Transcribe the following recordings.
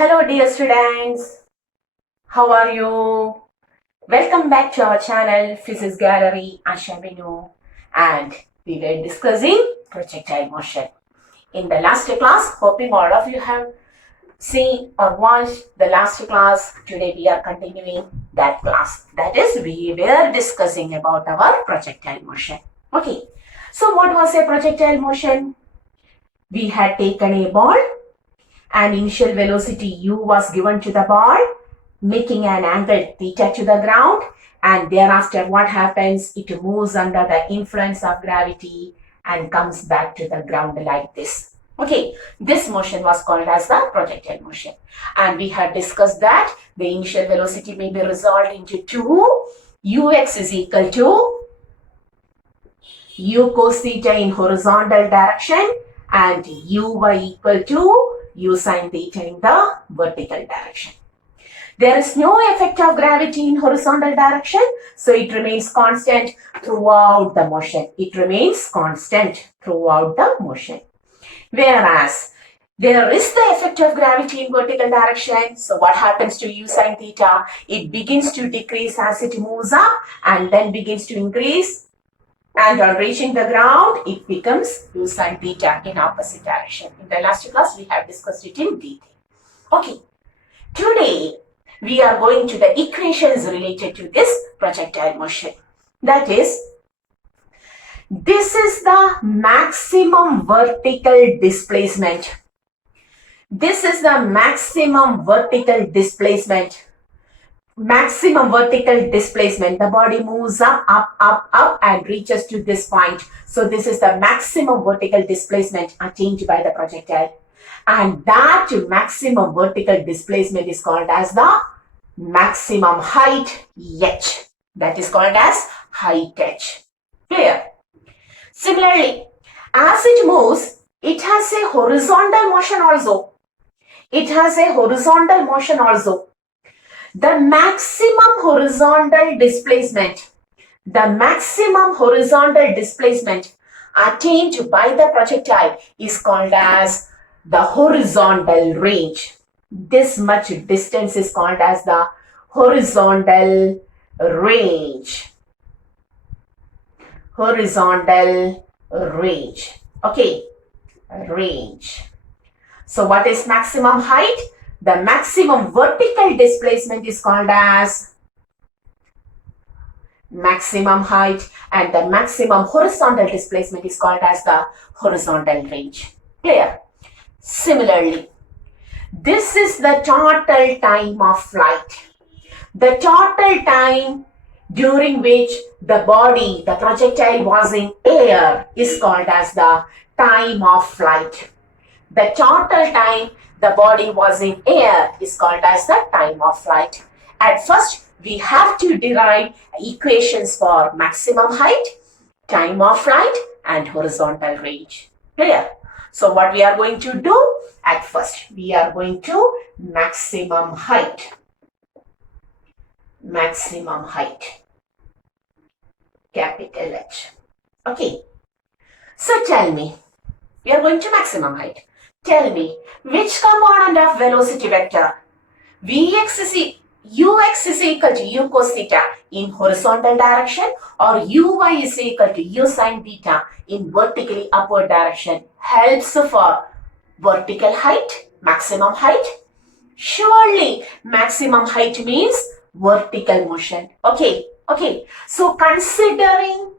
Hello dear students, how are you? Welcome back to our channel Physics Gallery Ashaminu, and we were discussing projectile motion. In the last class, hoping all of you have seen or watched the last class. Today we are continuing that class. That is, we were discussing about our projectile motion. Okay, so what was a projectile motion? We had taken a ball. An initial velocity u was given to the ball, making an angle theta to the ground, and thereafter what happens? It moves under the influence of gravity and comes back to the ground like this. Okay, this motion was called as the projectile motion, and we had discussed that the initial velocity may be resolved into two. Ux is equal to u cos theta in horizontal direction and uy equal to u sin theta in the vertical direction. There is no effect of gravity in horizontal direction, so it remains constant throughout the motion. It remains constant throughout the motion. Whereas there is the effect of gravity in vertical direction, so what happens to u sin theta? It begins to decrease as it moves up and then begins to increase, and on reaching the ground, it becomes u sin theta in opposite direction. In the last class, we have discussed it in detail. Okay, today we are going to the equations related to this projectile motion. That is, this is the maximum vertical displacement. This is the maximum vertical displacement. Maximum vertical displacement. The body moves up, up, up, up and reaches to this point. So this is the maximum vertical displacement attained by the projectile. And that maximum vertical displacement is called as the maximum height h. That is called as height h. Clear? Similarly, as it moves, it has a horizontal motion also. It has a horizontal motion also. The maximum horizontal displacement attained by the projectile is called as the horizontal range. This much distance is called as the horizontal range. Horizontal range. Okay, range. So what is maximum height? The maximum vertical displacement is called as maximum height, and the maximum horizontal displacement is called as the horizontal range. Clear? Similarly, this is the total time of flight. The total time during which the body, the projectile was in air is called as the time of flight. The total time the body was in air is called as the time of flight. At first, we have to derive equations for maximum height, time of flight and horizontal range. Clear? So what we are going to do? At first, we are going to maximum height. Maximum height. Capital H. Okay. So tell me, we are going to maximum height. Tell me, which component of velocity vector ux is equal to u cos theta in horizontal direction or uy is equal to u sin theta in vertically upward direction helps for vertical height, maximum height? Surely, maximum height means vertical motion. Okay. So considering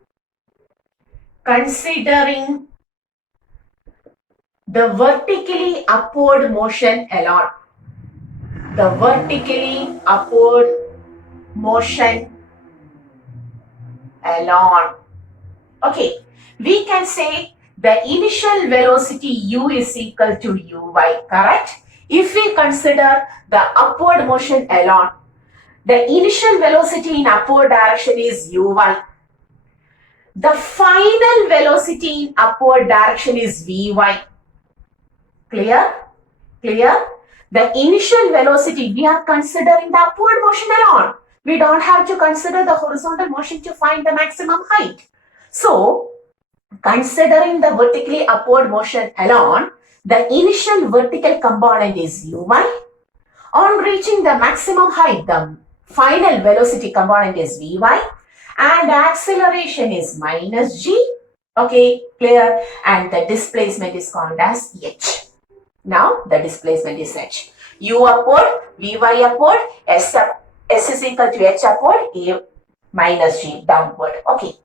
the vertically upward motion alone. The vertically upward motion alone. Okay, we can say the initial velocity u is equal to uy, correct? If we consider the upward motion alone, the initial velocity in upward direction is uy. The final velocity in upward direction is vy. Clear? The initial velocity, we are considering the upward motion alone. We don't have to consider the horizontal motion to find the maximum height. So, considering the vertically upward motion alone, the initial vertical component is uy On reaching the maximum height, the final velocity component is Vy and acceleration is minus g. Okay, clear? And the displacement is called as h. Now the displacement is h. U upward, Vy upward, s is equal to h upward, a minus g downward. Okay.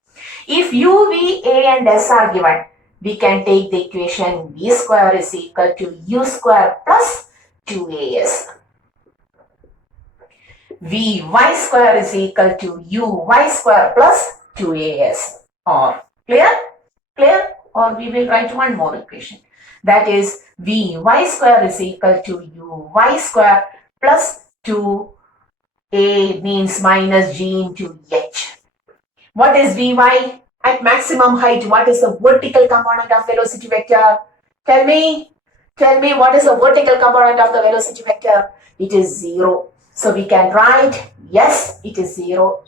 If u, v, a and s are given, we can take the equation v square is equal to u square plus 2as. Vy square is equal to uy square plus 2as. Or clear? Clear? Or we will write one more equation. That is Vy square is equal to uy square plus 2a means minus g into h. What is Vy? At maximum height, what is the vertical component of velocity vector? Tell me what is the vertical component of the velocity vector? It is 0. So we can write, yes, it is 0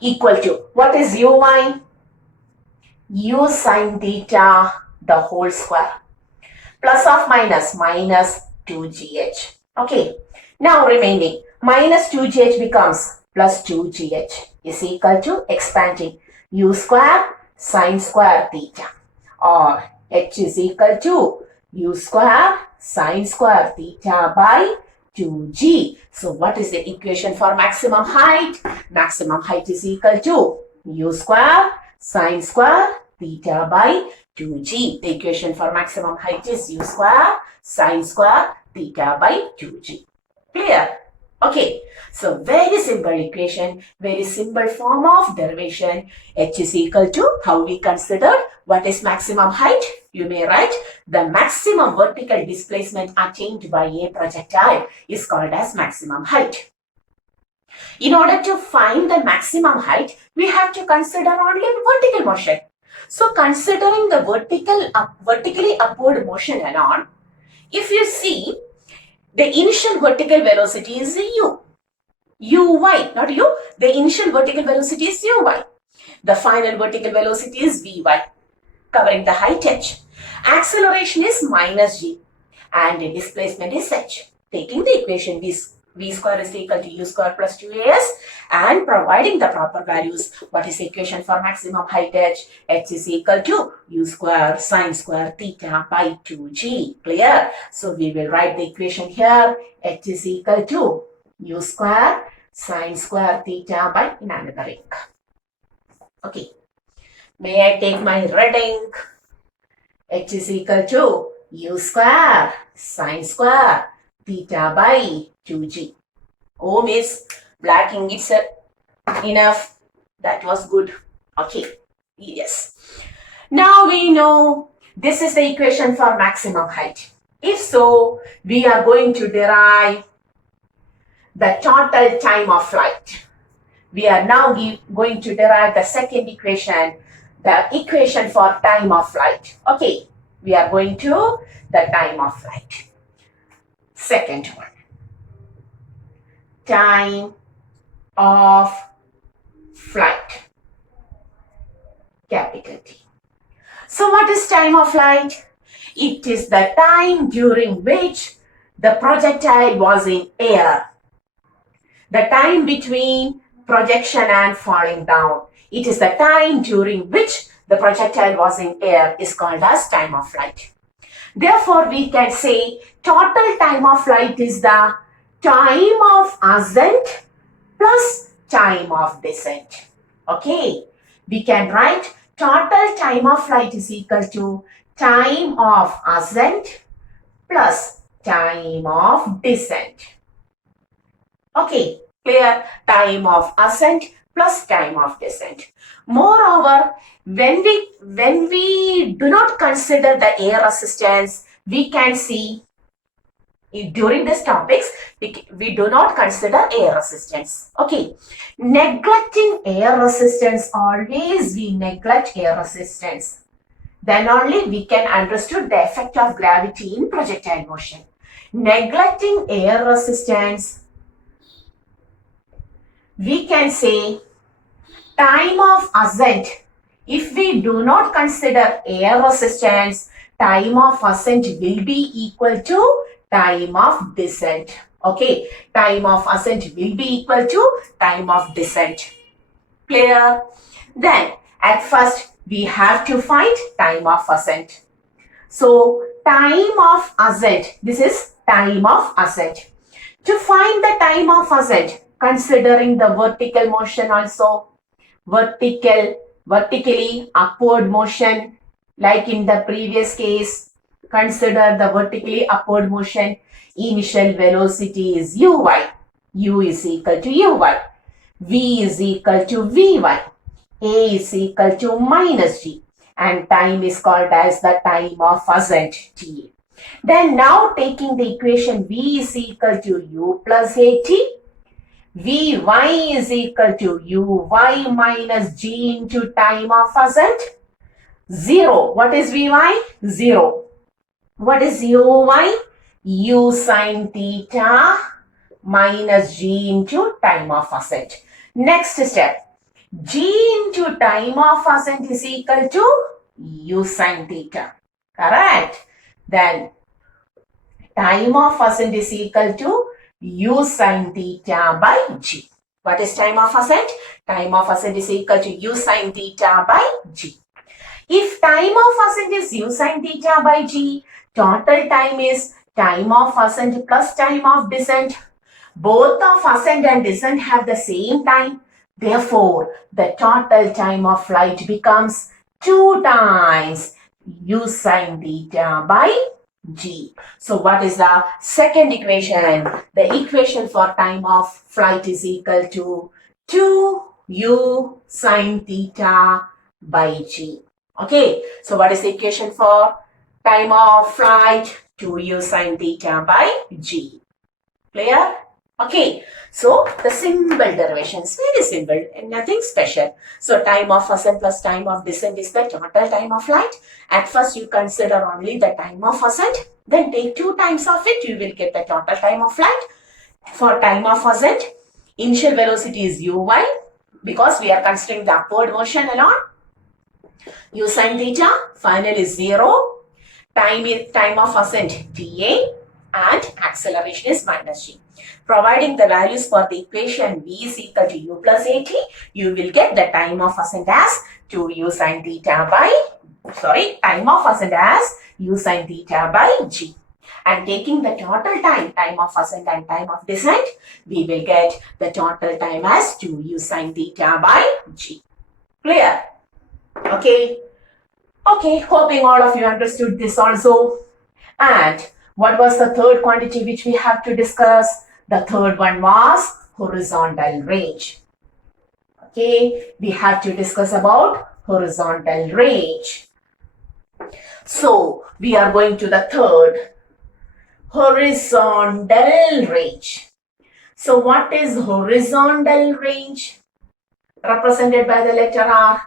equal to, what is uy? U sine theta the whole square. Plus of minus 2gh. Okay. Now remaining, minus 2gh becomes plus 2gh is equal to expanding u square sine square theta, or h is equal to u square sine square theta by 2g. So what is the equation for maximum height? Maximum height is equal to u square sine square theta by 2g. The equation for maximum height is u square sine square theta by 2g. Clear? Okay, so very simple equation, very simple form of derivation. H is equal to, how we consider what is maximum height? You may write the maximum vertical displacement attained by a projectile is called as maximum height. In order to find the maximum height, we have to consider only vertical motion. So considering the vertically upward motion alone, if you see, the initial vertical velocity is u. Uy, not u. The initial vertical velocity is uy. The final vertical velocity is vy, covering the height h. Acceleration is minus g and the displacement is h. Taking the equation v square is equal to u square plus 2as and providing the proper values. What is the equation for maximum height h? H is equal to u square sine square theta by 2g. Clear? So we will write the equation here. H is equal to u square sine square theta by another ink. Okay. May I take my red ink? H is equal to u square sine square theta by 2g. Oh, miss, black ink is enough. That was good. Okay. Yes. Now we know this is the equation for maximum height. If so, we are going to derive the total time of flight. We are now going to derive the second equation, the equation for time of flight. Okay. We are going to the time of flight. Second one. Time of flight, capital T. So what is time of flight? It is the time during which the projectile was in air. The time between projection and falling down. It is the time during which the projectile was in air is called as time of flight. Therefore, we can say total time of flight is the time of ascent plus time of descent. Okay, we can write total time of flight is equal to time of ascent plus time of descent. Okay, clear? Time of ascent plus time of descent. Moreover, when we do not consider the air resistance, we can see during these topics, we do not consider air resistance. Okay. Neglecting air resistance, always we neglect air resistance. Then only we can understand the effect of gravity in projectile motion. Neglecting air resistance, we can say time of ascent. If we do not consider air resistance, time of ascent will be equal to time of descent. Okay, time of ascent will be equal to time of descent. Clear? Then at first we have to find time of ascent. So time of ascent, this is time of ascent. To find the time of ascent, considering the vertical motion also, vertically upward motion, like in the previous case, consider the vertically upward motion. Initial velocity is uy. U is equal to uy. V is equal to vy. A is equal to minus g. And time is called as the time of ascent, t. Then now taking the equation v is equal to u plus at, vy is equal to uy minus g into time of ascent. 0. What is vy? 0. What is uy? U sine theta minus g into time of ascent. Next step. G into time of ascent is equal to u sine theta. Correct? Then time of ascent is equal to u sine theta by g. What is time of ascent? Time of ascent is equal to u sine theta by g. If time of ascent is u sine theta by g, total time is time of ascent plus time of descent. Both of ascent and descent have the same time. Therefore, the total time of flight becomes 2 times u sine theta by g. So what is the second equation? The equation for time of flight is equal to 2u sine theta by g. Okay, so what is the equation for time of flight? 2u sine theta by g. Clear? Okay, so the simple derivation is very simple and nothing special. So time of ascent plus time of descent is the total time of flight. At first you consider only the time of ascent, then take 2 times of it, you will get the total time of flight. For time of ascent, initial velocity is uy because we are considering the upward motion alone. U sine theta, final is 0. Time of ascent dA and acceleration is minus g. Providing the values for the equation v is equal to u plus at, you will get the time of ascent as 2u sine theta by, time of ascent as u sine theta by g. And taking the total time of ascent and time of descent, we will get the total time as 2u sine theta by g. Clear? Okay. Okay, hoping all of you understood this also. And what was the third quantity which we have to discuss? The third one was horizontal range. Okay, we have to discuss about horizontal range. So, we are going to the third, horizontal range. So, what is horizontal range? Represented by the letter R.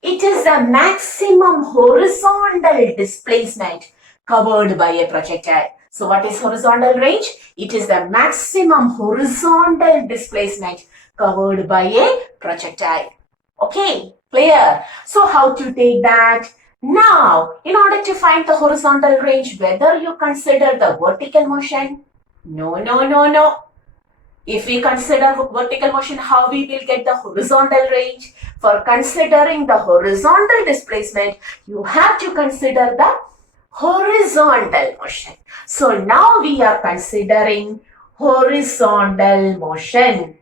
It is the maximum horizontal displacement covered by a projectile. So what is horizontal range? It is the maximum horizontal displacement covered by a projectile. Okay, clear? So how to take that? Now, in order to find the horizontal range, whether you consider the vertical motion? No. If we consider vertical motion, how we will get the horizontal range? For considering the horizontal displacement, you have to consider the horizontal motion. So now we are considering horizontal motion.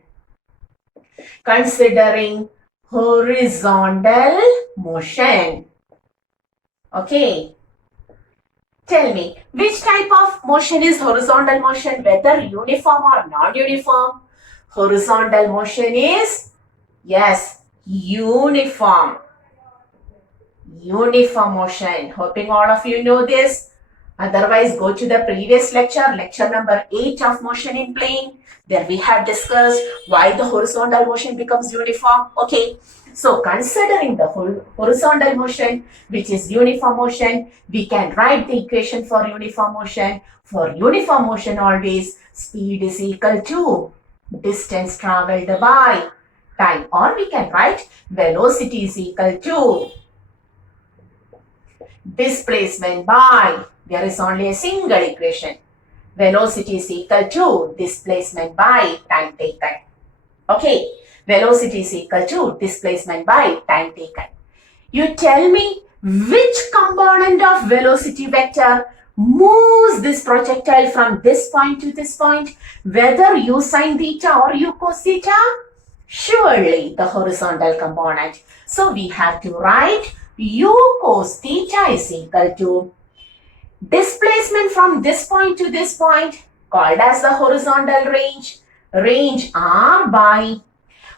Considering horizontal motion. Okay. Tell me, which type of motion is horizontal motion, whether uniform or non-uniform? Horizontal motion is, yes, uniform. Uniform motion. Hoping all of you know this. Otherwise, go to the previous lecture, lecture number 8 of motion in plane. There we have discussed why the horizontal motion becomes uniform. Okay. So, considering the horizontal motion, which is uniform motion, we can write the equation for uniform motion. For uniform motion, always speed is equal to distance traveled by time. Or we can write velocity is equal to displacement by, there is only a single equation, velocity is equal to displacement by time taken. Okay, velocity is equal to displacement by time taken. You tell me which component of velocity vector moves this projectile from this point to this point, whether u sine theta or u cos theta? Surely the horizontal component. So we have to write u cos theta is equal to displacement from this point to this point, called as the horizontal range r by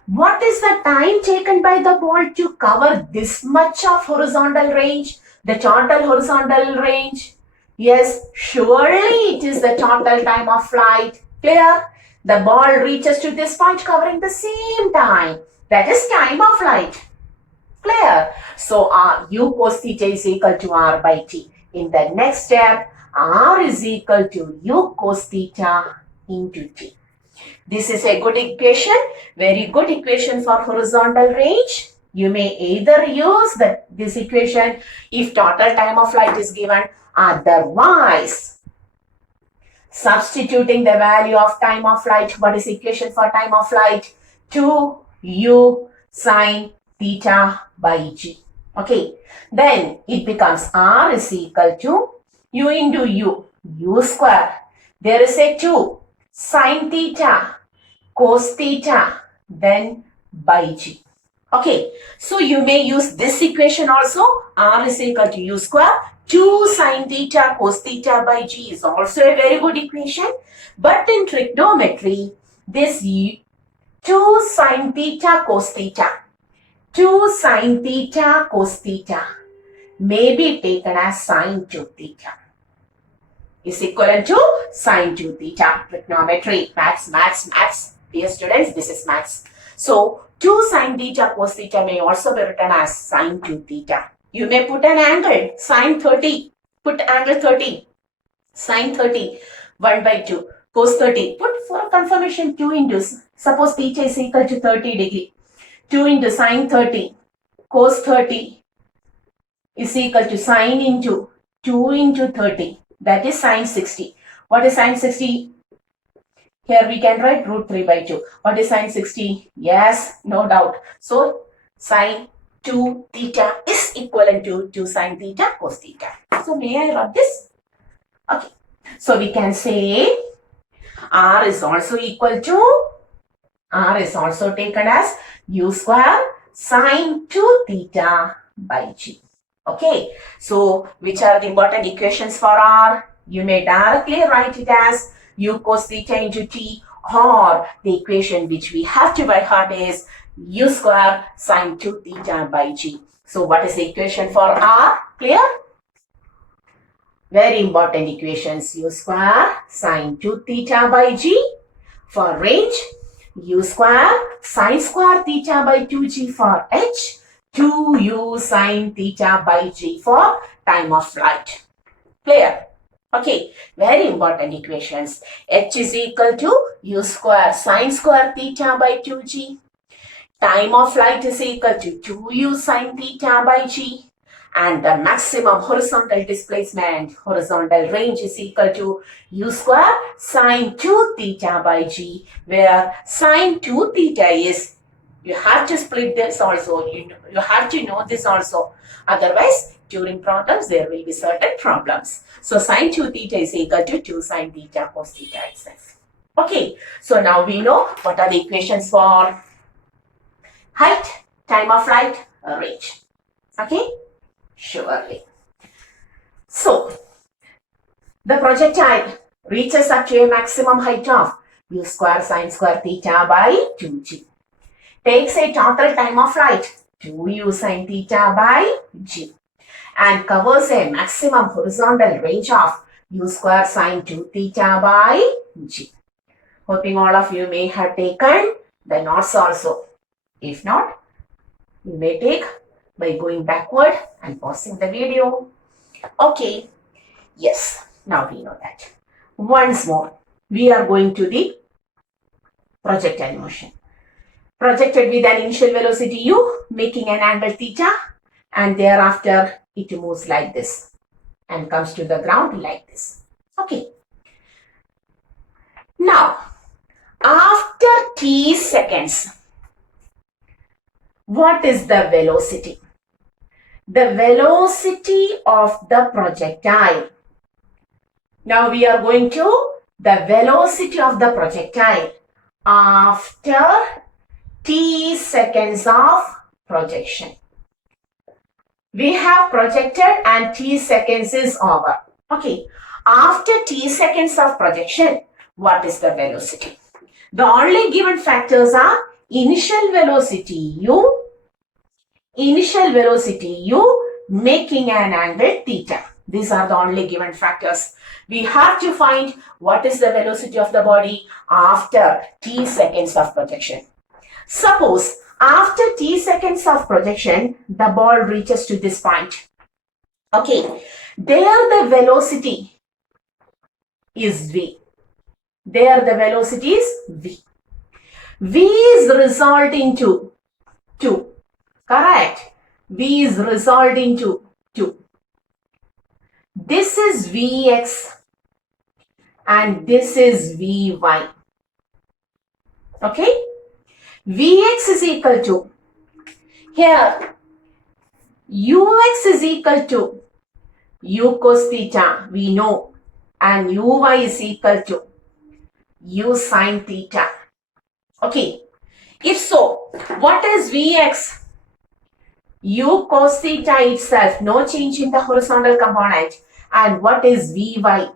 what is the time taken by the ball to cover this much of horizontal range, the total horizontal range? Yes, surely it is the total time of flight. Clear? The ball reaches to this point covering the same time. That is time of flight. Clear? So u cos theta is equal to r by t. In the next step, r is equal to u cos theta into t. This is a good equation, very good equation for horizontal range. You may either use this equation if total time of flight is given, otherwise substituting the value of time of flight. What is equation for time of flight? 2u sine theta by g. Okay, then it becomes r is equal to u into u square. There is a 2 sine theta cos theta then by g. Okay, so you may use this equation also. R is equal to u square. 2 sine theta cos theta by g is also a very good equation. But in trigonometry, this 2 sine theta cos theta, 2 sine theta cos theta may be taken as sine 2 theta is equivalent to sine 2 theta. Trigonometry, maths. Dear students, this is maths. So 2 sine theta cos theta may also be written as sine 2 theta. You may put an angle, sine 30. Put angle 30. Sine 30, 1 by 2. Cos 30. Put for confirmation 2 into, suppose theta is equal to 30 degree. 2 into sine 30. Cos 30 is equal to sine into 2 into 30. That is sine 60. What is sine 60? Here we can write root 3 by 2. What is sine 60? Yes, no doubt. So, sine 2 theta is equivalent to 2 sine theta cos theta. So, may I rub this? Okay. So, we can say r is also equal to, r is also taken as u square sine 2 theta by g. Okay. So, which are the important equations for r? You may directly write it as u cos theta into t, or the equation which we have to by heart is u square sine 2 theta by g. So what is the equation for r? Clear? Very important equations. U square sine 2 theta by g for range, u square sine square theta by 2g for h, 2u sine theta by g for time of flight. Clear? Okay, very important equations. H is equal to u square sine square theta by 2g. Time of flight is equal to 2u sine theta by g. And the maximum horizontal displacement, horizontal range is equal to u square sine 2 theta by g, where sine 2 theta is, you have to split this also, you have to know this also. Otherwise, during problems, there will be certain problems. So, sine 2 theta is equal to 2 sine theta cos theta itself. Okay, so now we know what are the equations for height, time of flight, range. Okay, surely. So, the projectile reaches up to a maximum height of u square sine square theta by 2g. Takes a total time of flight 2u sine theta by g, and covers a maximum horizontal range of u square sine 2 theta by g. Hoping all of you may have taken the notes also. If not, you may take by going backward and pausing the video. Okay, yes, now we know that. Once more, we are going to the projectile motion. Projected with an initial velocity u, making an angle theta, and thereafter it moves like this and comes to the ground like this. Okay. Now, after t seconds, what is the velocity? The velocity of the projectile. Now we are going to the velocity of the projectile after t seconds of projection. We have projected and t seconds is over. Okay. After t seconds of projection, what is the velocity? The only given factors are initial velocity u, making an angle theta. These are the only given factors. We have to find what is the velocity of the body after t seconds of projection. Suppose after t seconds of projection, the ball reaches to this point. Okay, there the velocity is v. There the velocity is v. V is resolved into 2. Correct? V is resolved into 2. This is Vx and this is Vy. Okay? Vx is equal to, here, Ux is equal to U cos theta, we know, and Uy is equal to U sin theta. Okay, if so, what is Vx? U cos theta itself, no change in the horizontal component. And what is Vy?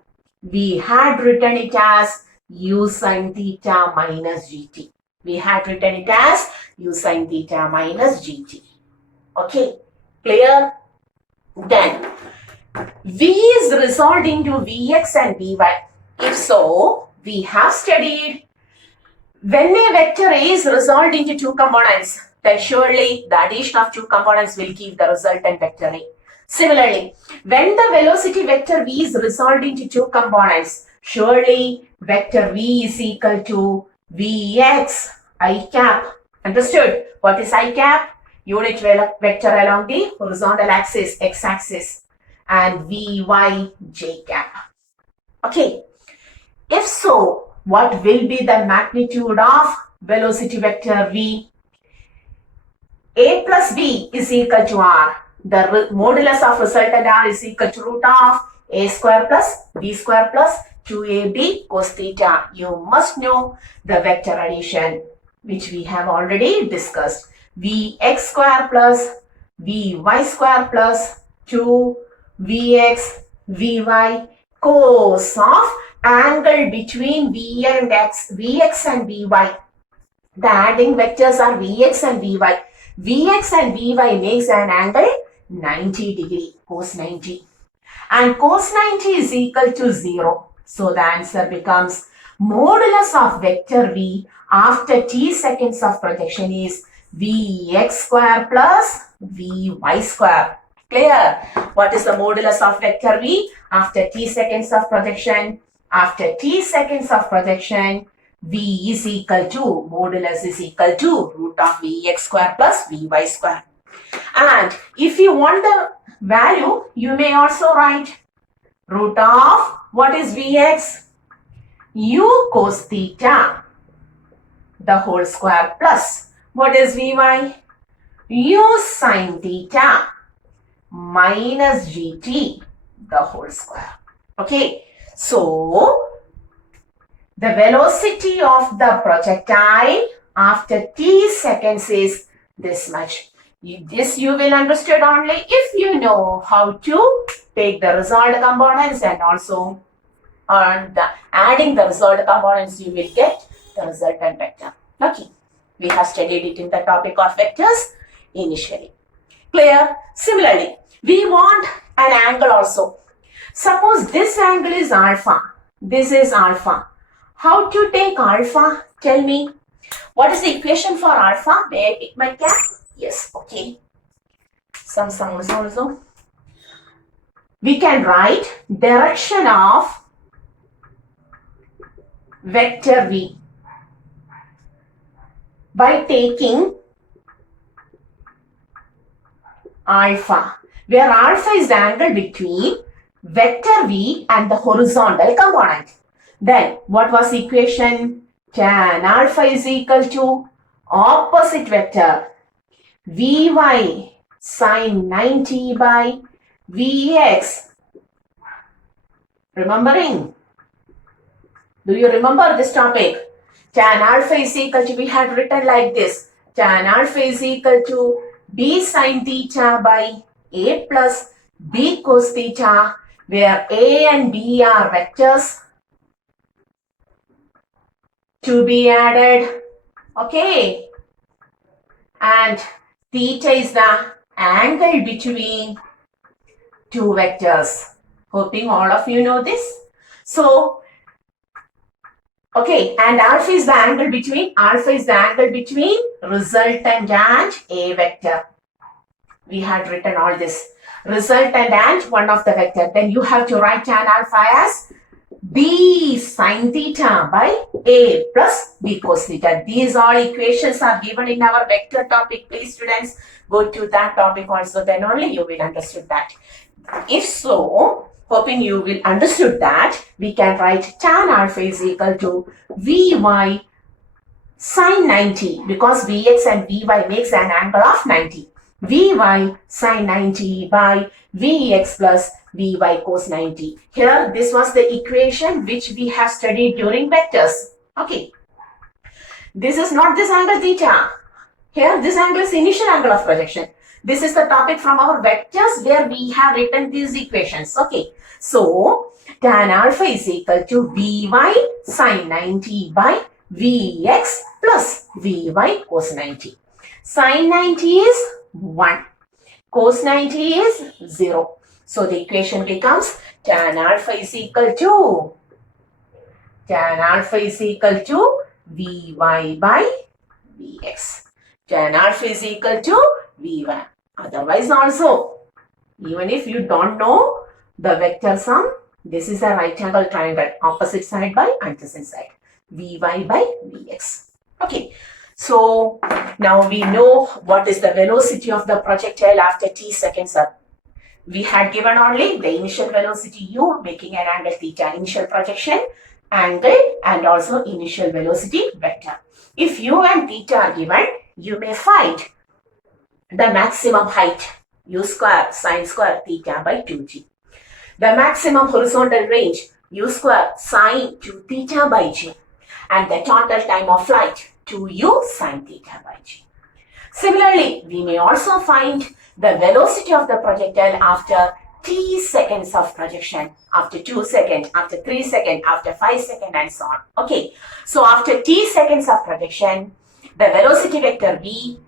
We had written it as U sin theta minus gt. We had written it as U sin theta minus gt. Okay, clear? Then, V is resolved into Vx and Vy. If so, we have studied when a vector A is resolved into two components, then surely the addition of two components will give the resultant vector A. Similarly, when the velocity vector V is resolved into two components, surely vector V is equal to Vx I cap. Understood? What is I cap? Unit vector along the horizontal axis, x-axis, and Vy j cap. Okay. If so, what will be the magnitude of velocity vector V? A plus B is equal to R. The modulus of resultant R is equal to root of A square plus B square plus 2AB cos theta. You must know the vector addition, which we have already discussed. Vx square plus Vy square plus 2Vx Vy cos of angle between V and X, Vx and Vy. The adding vectors are Vx and Vy. Vx and Vy makes an angle 90 degree, cos 90. And cos 90 is equal to 0. So the answer becomes modulus of vector V after t seconds of projection is Vx square plus Vy square. Clear? What is the modulus of vector V after t seconds of projection? After t seconds of projection, V is equal to, modulus is equal to root of Vx square plus Vy square. And if you want the value, you may also write root of, what is Vx? U cos theta, the whole square plus, what is Vy? U sin theta minus gt, the whole square. Okay. So, the velocity of the projectile after t seconds is this much. This you will understand only if you know how to take the result components and also on the adding the result components you will get the resultant vector. Okay. We have studied it in the topic of vectors initially. Clear? Similarly, we want an angle also. Suppose this angle is alpha. This is alpha. How to take alpha? Tell me. What is the equation for alpha? May I take my cap? Yes, okay. Some sounds also. We can write direction of vector V by taking alpha, where alpha is the angle between vector V and the horizontal component. Then what was the equation? Tan alpha is equal to opposite vector Vy sine 90 by Vx. Remembering? Do you remember this topic? Tan alpha is equal to, we had written like this. Tan alpha is equal to b sine theta by a plus b cos theta, where a and b are vectors to be added. Okay. And theta is the angle between two vectors. Hoping all of you know this. So, okay, and alpha is the angle between resultant and a vector. We had written all this. Resultant and one of the vector. Then you have to write tan alpha as b sine theta by a plus b cos theta. These all equations are given in our vector topic. Please students, go to that topic also, then only you will understood that. If so, hoping you will understood that, we can write tan alpha is equal to Vy sine 90, because Vx and Vy makes an angle of 90. Vy sine 90 by Vx plus Vy cos 90. Here, this was the equation which we have studied during vectors. Okay. This is not this angle theta. Here, this angle is initial angle of projection. This is the topic from our vectors where we have written these equations. Okay. So, tan alpha is equal to Vy sine 90 by Vx plus Vy cos 90. Sine 90 is 1. Cos 90 is 0. So, the equation becomes tan alpha is equal to Vy by Vx. Tan alpha is equal to Vy. Otherwise also, even if you don't know the vector sum, this is a right angle triangle, opposite side by adjacent side. Vy by Vx. Okay. So, now we know what is the velocity of the projectile after t seconds up. We had given only the initial velocity u, making an angle theta, initial projection angle, and also initial velocity vector. If u and theta are given, you may find the maximum height u square sine square theta by 2g. The maximum horizontal range u square sine 2 theta by g. And the total time of flight 2u sine theta by g. Similarly, we may also find the velocity of the projectile after t seconds of projection, after 2 seconds, after 3 seconds, after 5 seconds, and so on. Okay, so after t seconds of projection, the velocity vector v,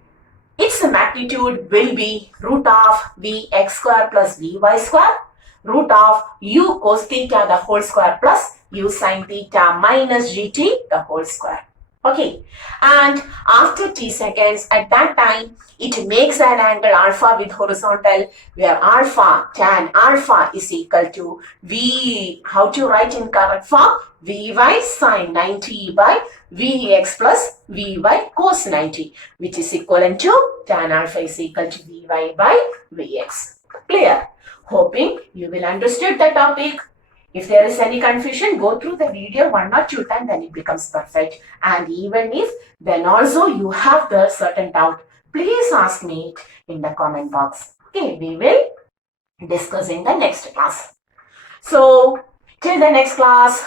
its magnitude will be root of vx square plus vy square, root of u cos theta the whole square plus u sine theta minus gt the whole square. Okay, and after t seconds, at that time, it makes an angle alpha with horizontal, where alpha, tan alpha is equal to v, how to write in correct form? Vy sine 90 by Vx plus Vy cos 90, which is equivalent to tan alpha is equal to Vy by Vx. Clear? Hoping you will understood the topic. If there is any confusion, go through the video 1 or 2 times, then it becomes perfect. And even if then also you have the certain doubt, please ask me in the comment box. Okay, we will discuss in the next class. So, till the next class,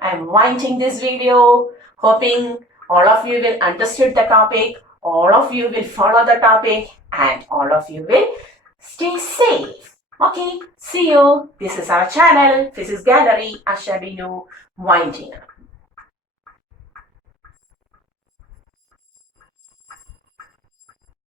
I am winding this video, hoping all of you will understood the topic, all of you will follow the topic, and all of you will stay safe. Okay, see you. This is our channel, Physics Gallery, Ashabinu, winding up.